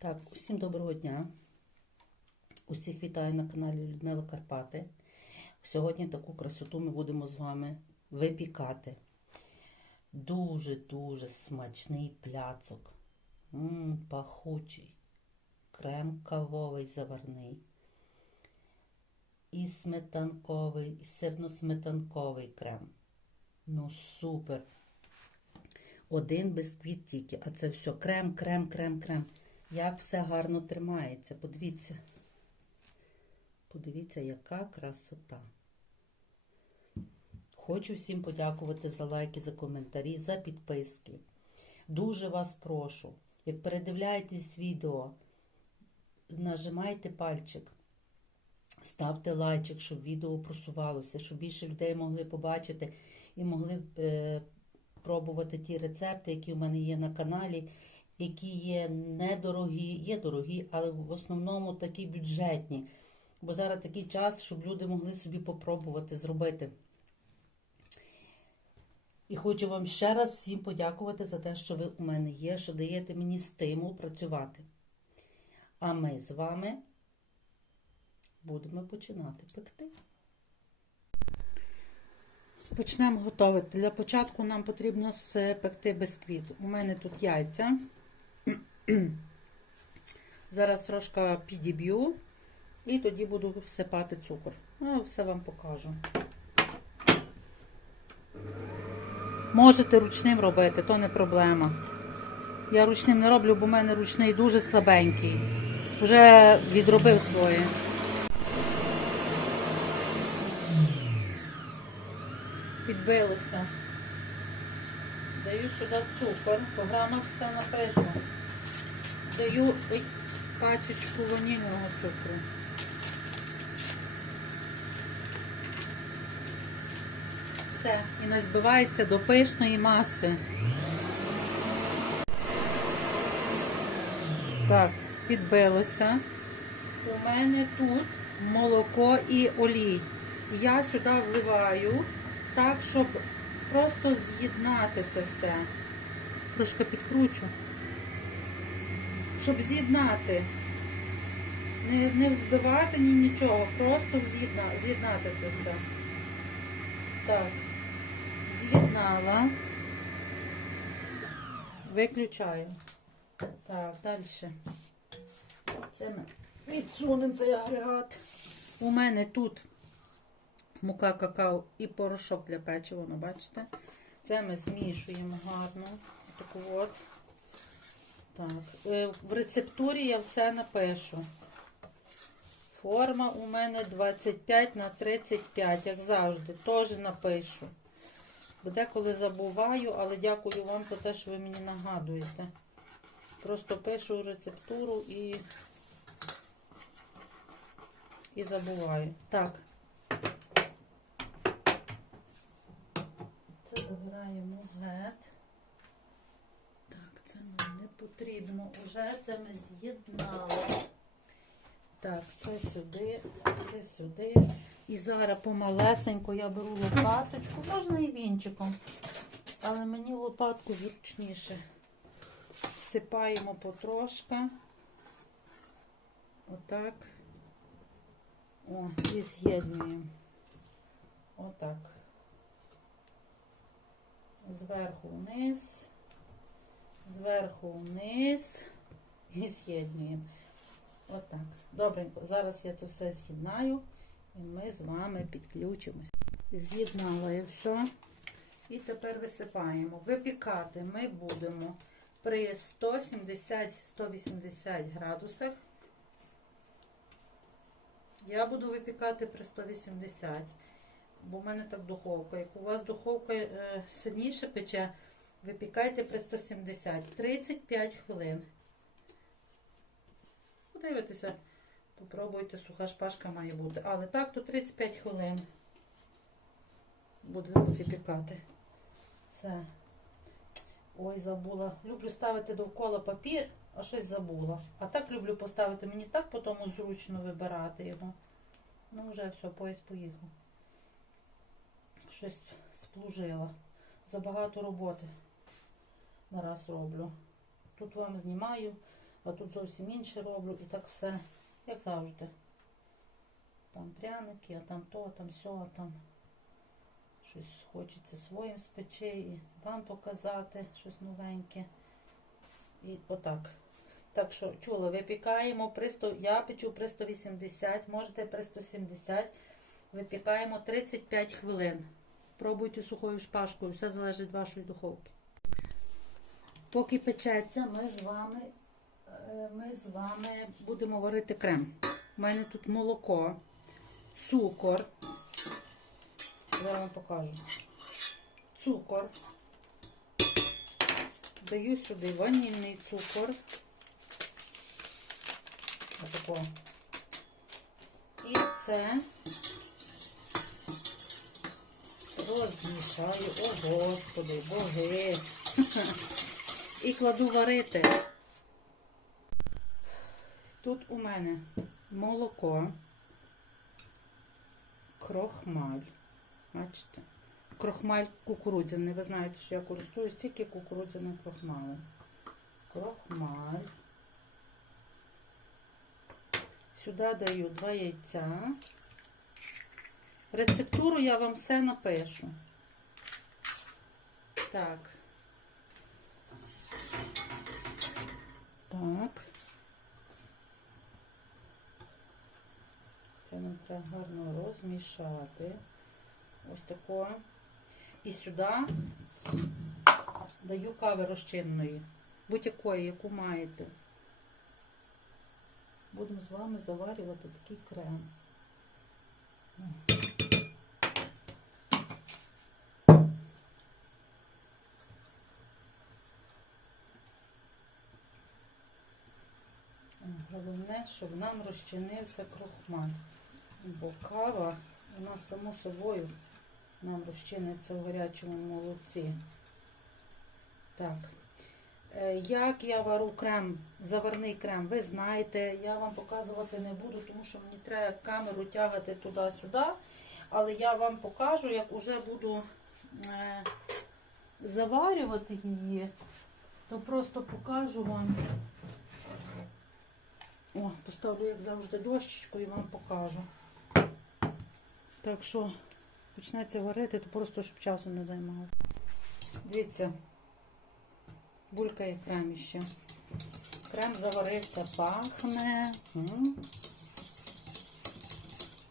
Так, усім доброго дня. Усіх вітаю на каналі Людмила Карпати. Сьогодні таку красоту ми будемо з вами випікати. Дуже-дуже смачний пляцок. Мм, пахучий. Крем кавовий заварний. І сметанковий, і сирно-сметанковий крем. Ну, супер. Один бисквіт тільки, а це все крем, крем, крем, крем. Як все гарно тримається. Подивіться. Подивіться, яка красота. Хочу всім подякувати за лайки, за коментарі, за підписки. Дуже вас прошу, як передивляєтесь відео, нажимайте пальчик, ставте лайчик, щоб відео просувалося, щоб більше людей могли побачити і могли е, пробувати ті рецепти, які в мене є на каналі, які є недорогі, є дорогі, але в основному такі бюджетні. Бо зараз такий час, щоб люди могли собі попробувати зробити. І хочу вам ще раз всім подякувати за те, що ви у мене є, що даєте мені стимул працювати. А ми з вами будемо починати пекти. Почнемо готувати. Для початку нам потрібно пекти бисквіт. У мене тут яйця. Зараз трошки підіб'ю і тоді буду всипати цукор. Ну, все вам покажу. Можете ручним робити, то не проблема. Я ручним не роблю, бо в мене ручний дуже слабенький. Вже відробив своє. Підбилося. Даю сюди цукор, по грамах все напишу. Даю ой, пачечку ванільного цукру. Все, і не збивається до пишної маси. Так, підбилося. У мене тут молоко і олій. Я сюди вливаю так, щоб просто з'єднати це все. Трошки підкручу. Щоб з'єднати. Не, не взбивати ні нічого, просто з'єдна, з'єднати це все. Так, з'єднала. Виключаю. Так, далі. Це ми відсунемо цей агрегат. У мене тут мука какао і порошок для печива, ну бачите? Це ми змішуємо гарно. Таку от. Так. е, В рецептурі я все напишу. Форма у мене 25 на 35, як завжди, теж напишу. Бо деколи забуваю, але дякую вам за те, що ви мені нагадуєте. Просто пишу рецептуру і, і забуваю. Так. Це забираємо гет. Так, це нам не потрібно. Уже це ми з'єднали. Так, це сюди, це сюди. І зараз помалесенько я беру лопаточку, можна і вінчиком, але мені лопатку зручніше. Всипаємо потрошка. Отак. О, і з'єднуємо. Отак. Зверху вниз, зверху вниз і з'єднуємо. Отак. Добренько. Зараз я це все з'єднаю і ми з вами підключимось. З'єднала я все. І тепер висипаємо. Випікати ми будемо при 170-180 градусах. Я буду випікати при 180, бо в мене так духовка. Як у вас духовка е, сильніше пече, випікайте при 170. 35 хвилин. Подивитися, попробуйте, суха шпажка має бути. Але так, то 35 хвилин будемо випікати. Все. Ой, забула. Люблю ставити довкола папір, а щось забула. А так люблю поставити. Мені так потім зручно вибирати його. Ну, вже все, поїзд поїхав. Щось сплужила. Забагато роботи нараз роблю. Тут вам знімаю, а тут зовсім інше роблю. І так все, як завжди. Там пряники, а там то, а там сьо, а там щось хочеться своїм спечи і вам показати щось новеньке. І отак. Так що, чула, випікаємо при 100, я печу при 180, можете при 170. Випікаємо 35 хвилин. Пробуйте сухою шпажкою, все залежить від вашої духовки. Поки печеться, ми з вами, е, ми з вами будемо варити крем. У мене тут молоко, цукор. Зараз вам покажу. Цукор. Даю сюди ванільний цукор. Отако. І це розмішаю. О, Господи, боги. І кладу варити. Тут у мене молоко, крохмаль. Бачите? Крохмаль кукурудзяний. Ви знаєте, що я користуюсь тільки кукурудзяним крохмалем. Крохмаль. Сюди даю два яйця. Рецептуру я вам все напишу. Так. Так. Це нам треба гарно розмішати. Ось тако. І сюди даю кави розчинної. Будь-якої, яку маєте. Будемо з вами заварювати такий крем. Головне, щоб нам розчинився крохмаль. Бо кава, вона само собою нам розчиниться в гарячому молоці. Так. Е, Як я вару крем, заварний крем, ви знаєте, я вам показувати не буду, тому що мені треба камеру тягати туди-сюди. Але я вам покажу, як вже буду е, заварювати її, то просто покажу вам. О, поставлю, як завжди, дощечку і вам покажу. Так що почнеться варити, то просто щоб часу не займало. Дивіться, булькає крем іще. Крем заварився, пахне.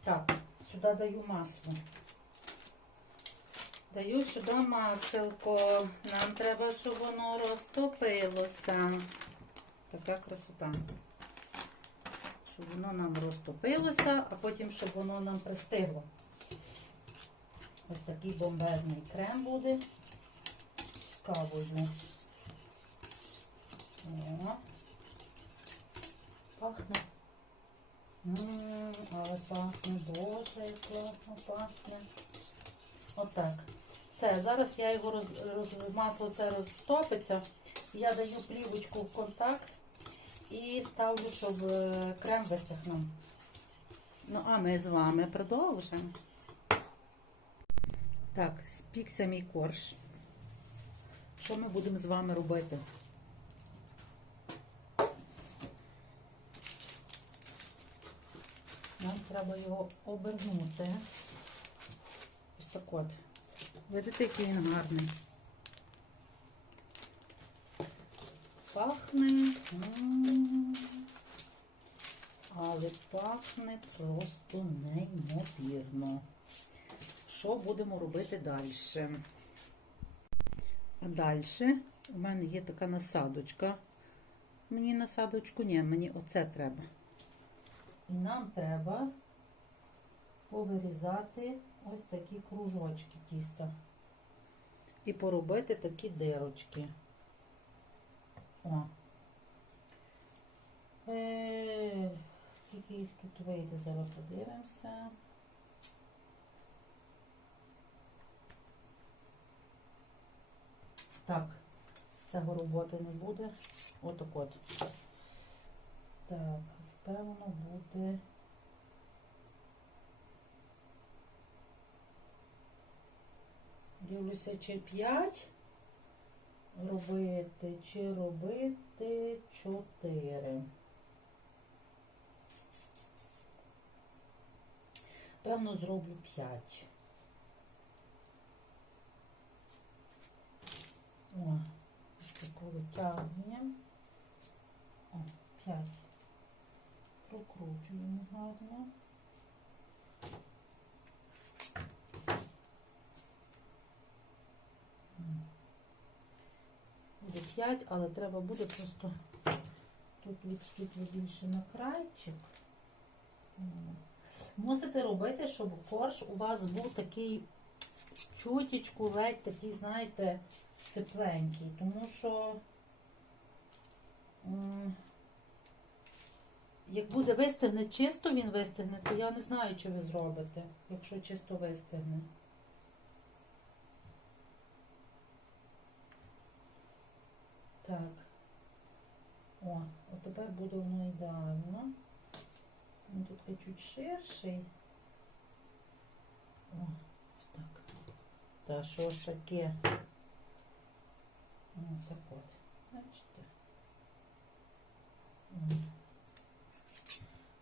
Так, сюди даю масло. Даю сюди маселко. Нам треба, щоб воно розтопилося. Така красота. Щоб воно нам розтопилося, а потім, щоб воно нам пристигло. Ось такий бомбезний крем буде з кавою. О. Пахне. М, але пахне дуже класно пахне. Отак. Все, зараз я його роз, роз, масло це розтопиться. Я даю плівочку в контакт і ставлю, щоб е, крем вистигнув. Ну, а ми з вами продовжимо. Так, спікся мій корж. Що ми будемо з вами робити? Нам треба його обернути. Ось так от. Видите, який він гарний. Пахне. Але пахне просто неймовірно. Що будемо робити далі? Далі у мене є така насадочка. Мені насадочку ні, мені оце треба. І нам треба повирізати ось такі кружочки тіста. І поробити такі дирочки. О. Е, скільки їх тут вийде, зараз подивимося. Так, цього роботи не буде. Отак от. Так, певно буде. Дивлюся, чи 5. Робити чи робити 4. Певно, зроблю 5. О, таке витягуємо. О, 5. Прокручуємо гарно. М. Буде 5, але треба буде просто тут відступити більше на крайчик. Мусите робити, щоб корж у вас був такий чутічку, ледь такий, знаєте, тепленький. Тому що як буде вистигне чисто, він вистигне, то я не знаю, чи ви зробите, якщо чисто вистигне. Так. О, от тепер буде воно ідеально. Він тут такий чуть ширший. О, ось так. Та що ж таке? О, так от. Бачите?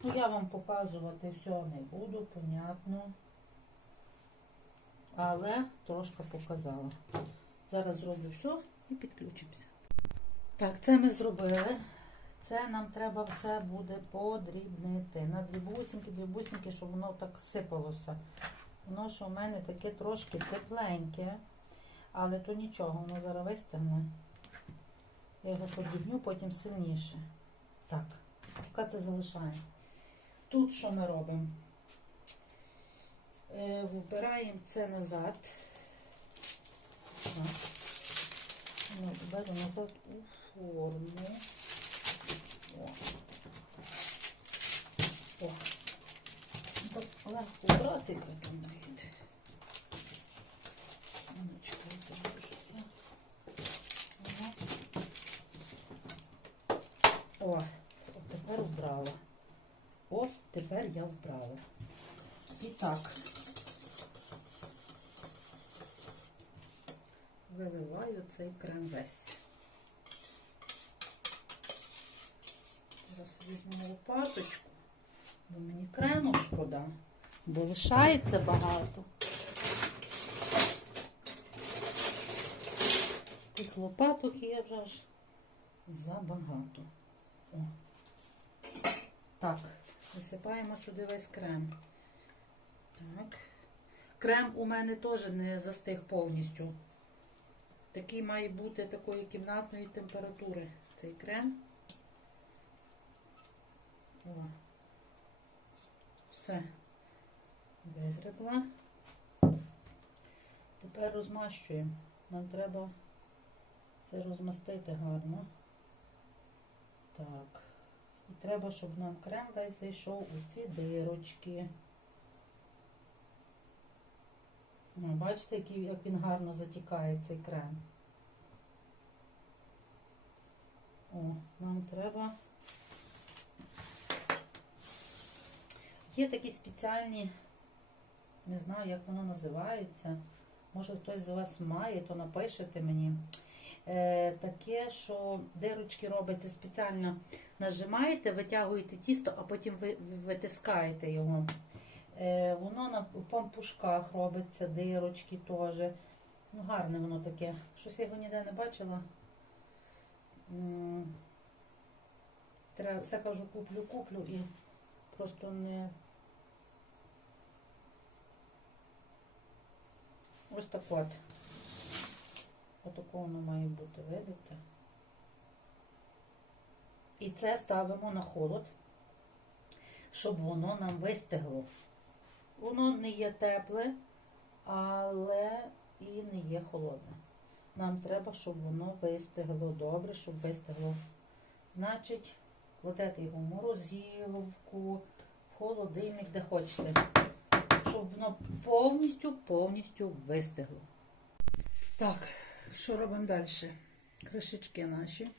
Ну, я вам показувати все не буду, понятно. Але трошки показала. Зараз зроблю все і підключимося. Так, це ми зробили. Це нам треба все буде подрібнити. На дрібусіньки, дрібусіньки, щоб воно так сипалося. Воно що в мене таке трошки тепленьке, але то нічого, воно зараз вистигне. Я його подрібню, потім сильніше. Так, поки це залишаємо. Тут що ми робимо? Е, вбираємо це назад. Так. Ну, беру назад у форму. О. О. Ну, Так легко брати, ви думаєте. Ну. Ага. О, от тепер вбрала. О, тепер я вбрала. І так. Виливаю цей крем весь. Зараз візьмемо лопаточку, бо мені крему шкода, бо лишається багато. Тих лопаток є вже ж забагато. О. Так, висипаємо сюди весь крем. Так. Крем у мене теж не застиг повністю. Такий має бути такої кімнатної температури цей крем. О. Все. Вигребла. Тепер розмащуємо. Нам треба це розмастити гарно. Так. І треба, щоб нам крем весь зайшов у ці дирочки. Ну, бачите, як він гарно затікає цей крем. О, нам треба. Є такі спеціальні, не знаю, як воно називається. Може хтось з вас має, то напишете мені. Е, таке, що дирочки робиться спеціально нажимаєте, витягуєте тісто, а потім ви витискаєте його. Е, воно на пампушках робиться, дирочки теж. Ну, гарне воно таке. Щось я його ніде не бачила. Треба, все кажу, куплю, куплю і просто не. Ось так от. Отако воно має бути, видите? І це ставимо на холод, щоб воно нам вистигло. Воно не є тепле, але і не є холодне. Нам треба, щоб воно вистигло добре, щоб вистигло. Значить, кладете його в морозиловку, в холодильник, де хочете, щоб воно повністю, повністю вистигло. Так, що робимо далі? Кришечки наші.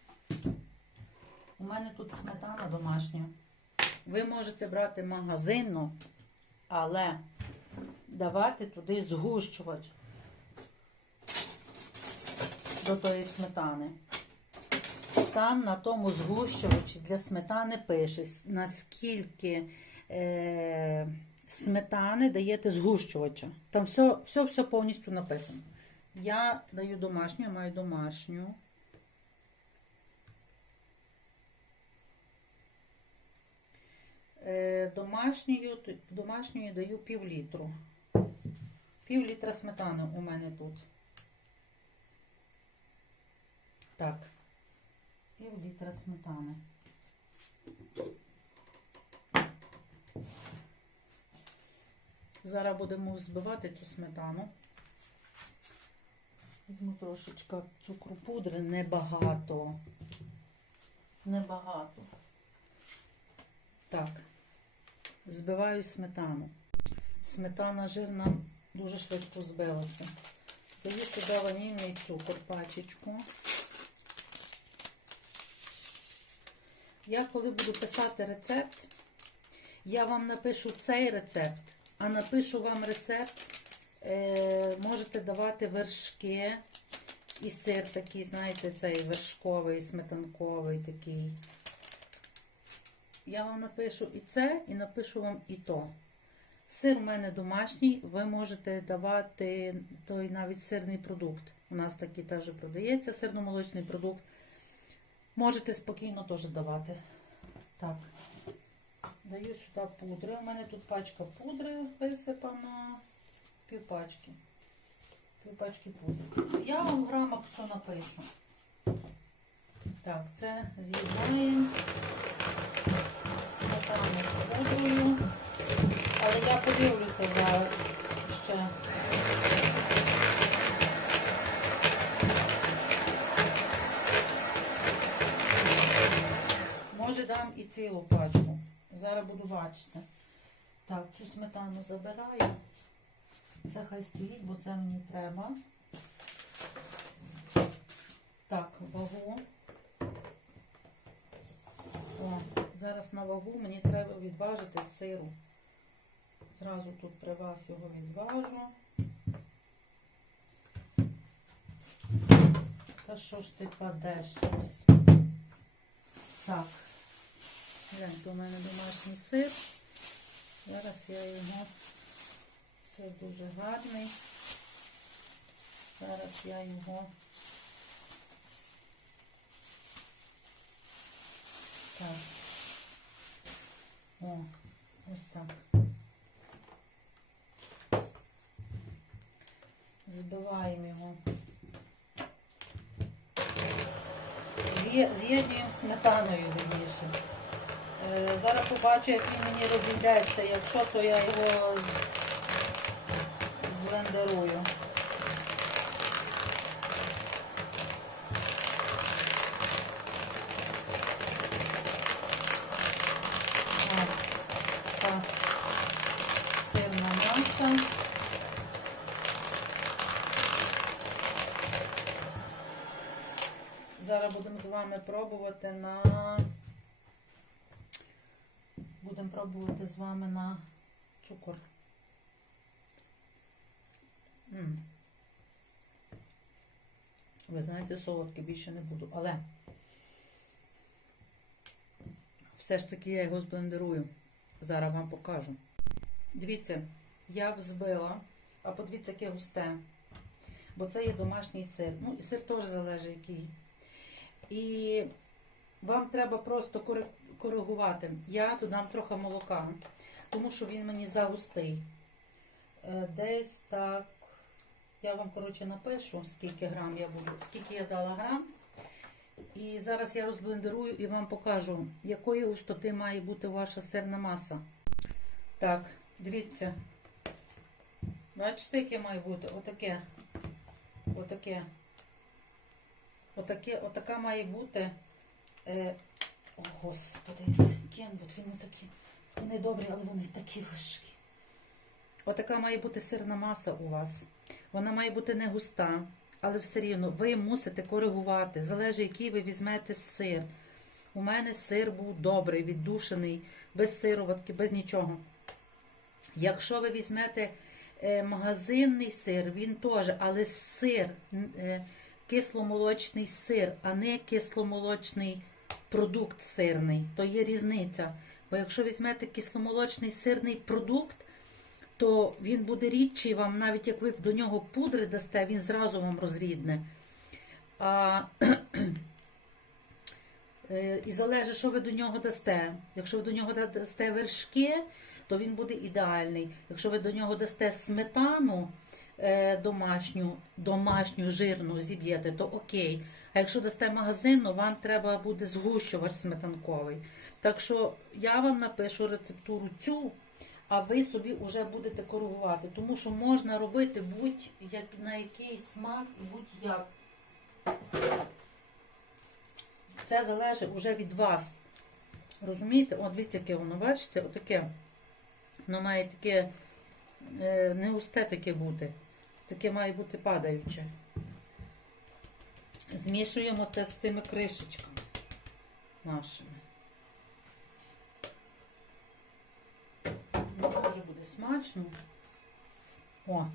У мене тут сметана домашня. Ви можете брати магазинну, але давати туди згущувач. до тої сметани. Там на тому згущувачі для сметани пише, наскільки е, сметани даєте згущувача. Там все, все, все повністю написано. Я даю домашню, я маю домашню. Е, домашньою, домашньою даю пів літру. Пів літра сметани у мене тут. Так. Пів літра сметани. Зараз будемо збивати цю сметану. Візьму трошечки цукру пудри, небагато. Небагато. Так. Збиваю сметану. Сметана жирна дуже швидко збилася. Даю сюди ванільний цукор, пачечку. Я коли буду писати рецепт, я вам напишу цей рецепт, а напишу вам рецепт, е, можете давати вершки і сир такий, знаєте, цей вершковий, сметанковий такий. Я вам напишу і це, і напишу вам і то. Сир у мене домашній, ви можете давати той навіть сирний продукт. У нас такий теж продається сирно-молочний продукт. Можете спокійно теж давати. Так. Даю сюди пудри. У мене тут пачка пудри висипана. Пів пачки. Пів пачки пудри. Я вам в грамах все напишу. Так, це з'єднаємо сметану з пудрою. Але я подивлюся зараз ще. Може дам і цілу пачку. Зараз буду бачити. Так, цю сметану забираю. Це хай стоїть, бо це мені треба. Так, вагу. О, зараз на вагу мені треба відважити сиру. Зразу тут при вас його відважу. Та що ж ти щось? Так. Гляньте, у мене домашній сир. Зараз я його сир дуже гарний. Зараз я його так. О, ось так. Збиваємо його. З'є- З'єднуємо сметаною вірніше. Е, Зараз побачу, як він мені розійдеться. Якщо, то я його блендерую. Сирна маса. Зараз будемо з вами пробувати на. Будемо з вами на цукор. Ви знаєте, солодке більше не буду, але все ж таки я його зблендерую. Зараз вам покажу. Дивіться, я взбила, а подивіться, яке густе. Бо це є домашній сир. Ну, і сир теж залежить який. І вам треба просто коригувати. Я додам трохи молока, тому що він мені загустий. Е, Десь так. Я вам, коротше, напишу, скільки грам я буду, скільки я дала грам. І зараз я розблендерую і вам покажу, якої густоти має бути ваша сирна маса. Так, дивіться. Бачите, яке має бути? Отаке. Отаке. Отаке, отака має бути. Е, о, Господи, Кенвуд, він такі. Вони добрі, але вони такі важкі. Отака має бути сирна маса у вас. Вона має бути не густа, але все рівно ви мусите коригувати. Залежить, який ви візьмете сир. У мене сир був добрий, віддушений, без сироватки, без нічого. Якщо ви візьмете е, магазинний сир, він теж, але сир е, кисломолочний сир, а не кисломолочний продукт сирний. То є різниця. Бо якщо візьмете кисломолочний сирний продукт, то він буде рідчий вам, навіть як ви до нього пудри дасте, він зразу вам розрідне. А, е, і залежить, що ви до нього дасте. Якщо ви до нього дасте вершки, то він буде ідеальний. Якщо ви до нього дасте сметану е, домашню, домашню жирну зіб'єте, то окей. А якщо дасте магазинну, вам треба буде згущувач сметанковий. Так що я вам напишу рецептуру цю, а ви собі вже будете коригувати. Тому що можна робити будь-як на який смак будь-як. Це залежить вже від вас. Розумієте? От дивіться, яке воно, бачите, отаке. Воно має таке е, не густе таке бути. Таке має бути падаюче. Змішуємо це з цими кришечками нашими. Ну, Дуже буде смачно. О,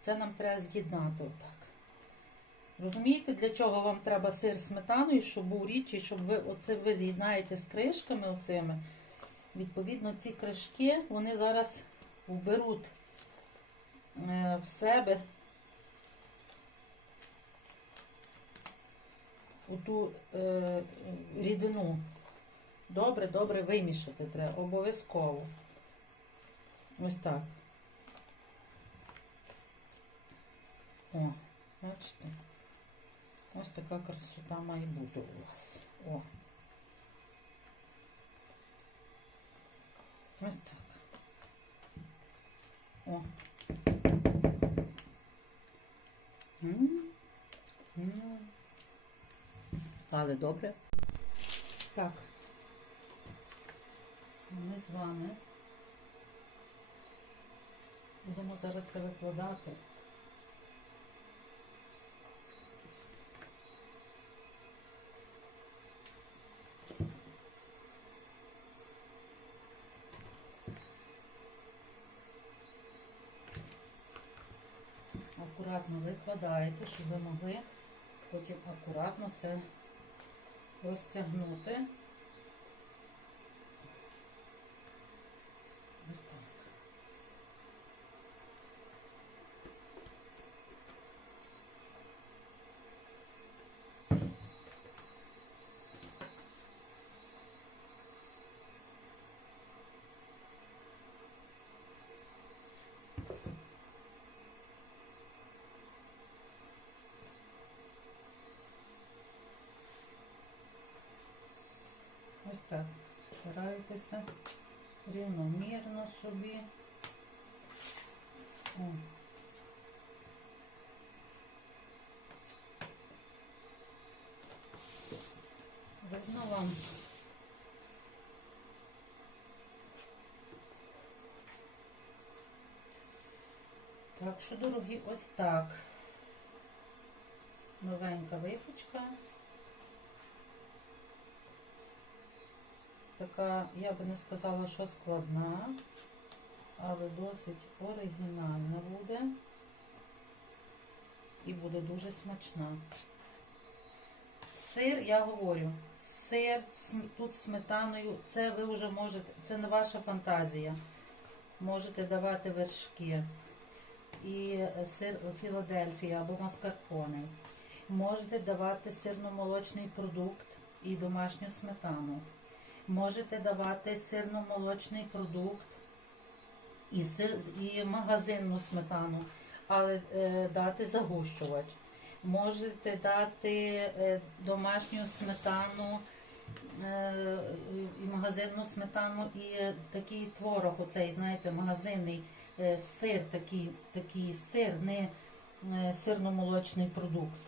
це нам треба з'єднати отак. Розумієте, для чого вам треба сир з сметаною, щоб був рідчий, щоб ви оце ви з'єднаєте з кришками оцими. Відповідно, ці кришки, вони зараз вберуть е, в себе оту е, рідину. Добре, добре вимішати треба, обов'язково. Ось так. О, бачите? Ось така красота має бути у вас. О. Ось так. О. М. М. Але добре. Так. Ми з вами будемо зараз це викладати. Акуратно викладаєте, щоб ви могли потім акуратно це розтягнути. Ось так. Ось так. Старайтеся рівномірно собі. О. Видно вам. Так що, дорогі, ось так. Новенька випічка. Така, я би не сказала, що складна, але досить оригінальна буде і буде дуже смачна. Сир, я говорю, сир тут сметаною, це ви вже можете, це не ваша фантазія. Можете давати вершки і е, сир Філадельфія або маскарпоне. Можете давати сирно-молочний продукт і домашню сметану. Можете давати сирно-молочний продукт і, сир, і магазинну сметану, але е, дати загущувач. Можете дати е, домашню сметану е, магазинну сметану, і е, такий творог, оцей, знаєте, магазинний е, сир, такий, такий сир, не е, сирно-молочний продукт.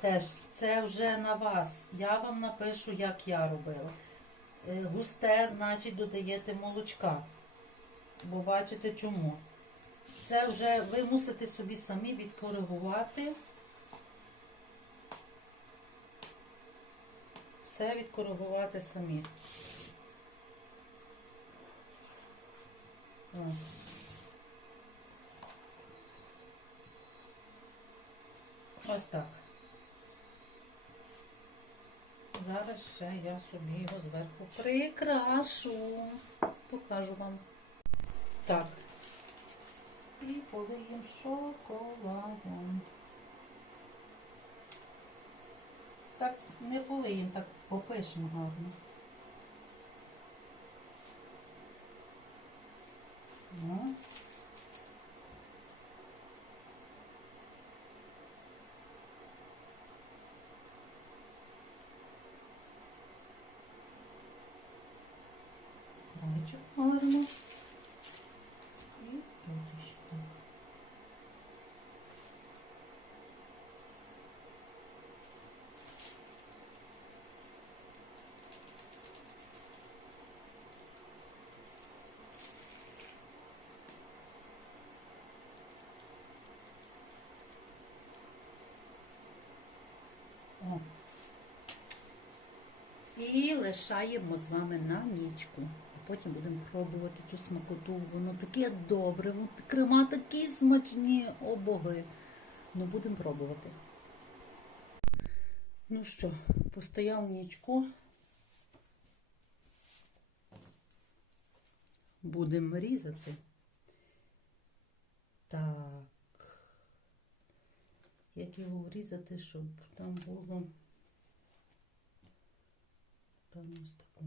Теж це вже на вас. Я вам напишу, як я робила. Е, Густе, значить, додаєте молочка. Бо бачите чому. Це вже ви мусите собі самі відкоригувати. Все відкоригувати самі. Ось так. Зараз ще я собі його зверху прикрашу. Покажу вам. Так. І полиємо шоколадом. Так, не полиємо, так попишемо гарно. Ну. Краєчок гарно. І тут ще так. О. І лишаємо з вами на нічку. Потім будемо пробувати цю смакоту. Воно таке добре, воно крема такі смачні, о боги. Ну, будемо пробувати. Ну що, постояв нічку. Будемо різати. Так. Як його врізати, щоб там було певно ось таку.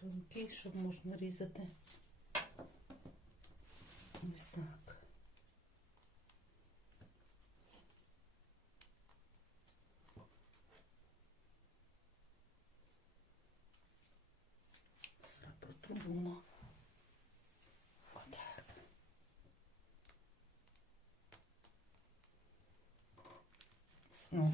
Тонкий, щоб можна різати. Ось так. Зараз протрубимо. Отак. Ну.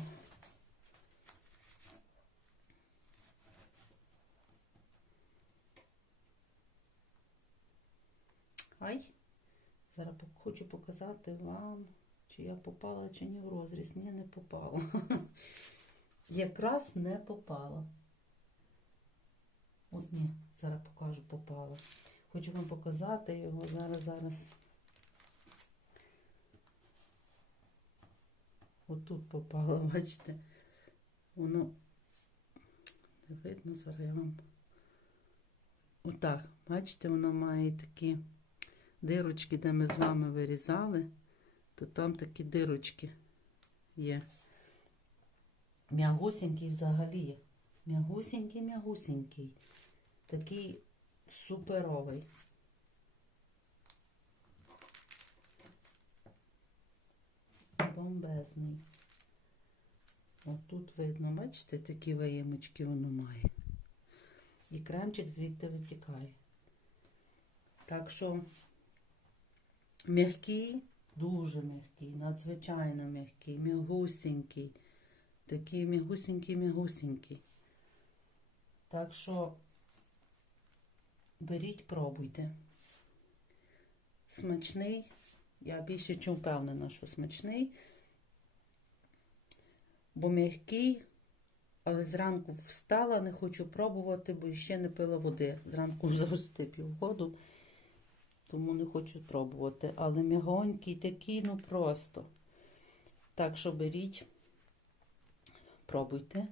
Ай. Зараз хочу показати вам, чи я попала, чи ні в розріз. Ні, не попала. Якраз не попала. От ні, зараз покажу, попала. Хочу вам показати його зараз, зараз. Отут попала, бачите. Воно не видно, зараз я вам. Отак, бачите, воно має такі дирочки, де ми з вами вирізали, то там такі дирочки є. М'ягусенький взагалі. М'ягусенький, м'ягусенький. Такий суперовий. Бомбезний. Отут видно, бачите, такі виємочки воно має. І кремчик звідти витікає. Так що м'який, дуже м'який, надзвичайно м'який, м'ягусенький. Такий м'ягусенький, м'ягусенький. Так що беріть, пробуйте. Смачний. Я більше чим впевнена, що смачний. Бо м'який, але зранку встала, не хочу пробувати, бо ще не пила води. Зранку завжди пів воду, тому не хочу пробувати. Але м'ягонький такий, ну просто. Так що беріть, пробуйте.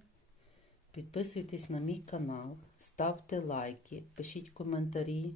Підписуйтесь на мій канал, ставте лайки, пишіть коментарі.